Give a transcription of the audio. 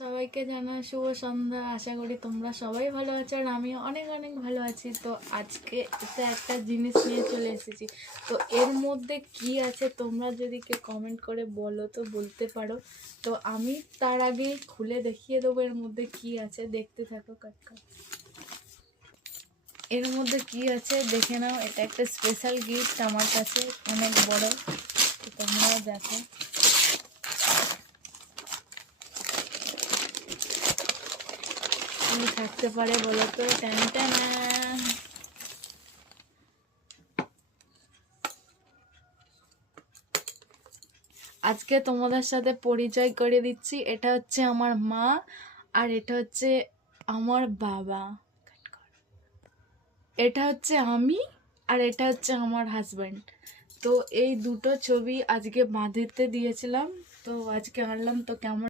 সবাইকে জানাই শুভ সন্ধ্যা। আশা করি তোমরা সবাই ভালো আছো আর আমিও অনেক অনেক ভালো আছি। তো আজকে এটা একটা জিনিস নিয়ে চলে এসেছি। তো এর মধ্যে কি আছে তোমরা যদি কেউ কমেন্ট করে বলো তো বলতে পারো। তো আমি তার আগেই খুলে দেখিয়ে দেবো এর মধ্যে কি আছে, দেখতে থাকো কাকা। এর মধ্যে কি আছে দেখে নাও। এটা একটা স্পেশাল গিফট আমার কাছে, অনেক বড়। তো তোমরাও দেখো। থাকতে পারে বলো তো? টানা আজকে তোমাদের সাথে পরিচয় করে দিচ্ছি। এটা হচ্ছে আমার মা আর এটা হচ্ছে আমার বাবা। এটা হচ্ছে আমি আর এটা হচ্ছে আমার হাজব্যান্ড। তো এই দুটো ছবি আজকে বাঁধতে দিয়েছিলাম, তো আজকে আনলাম। তো কেমন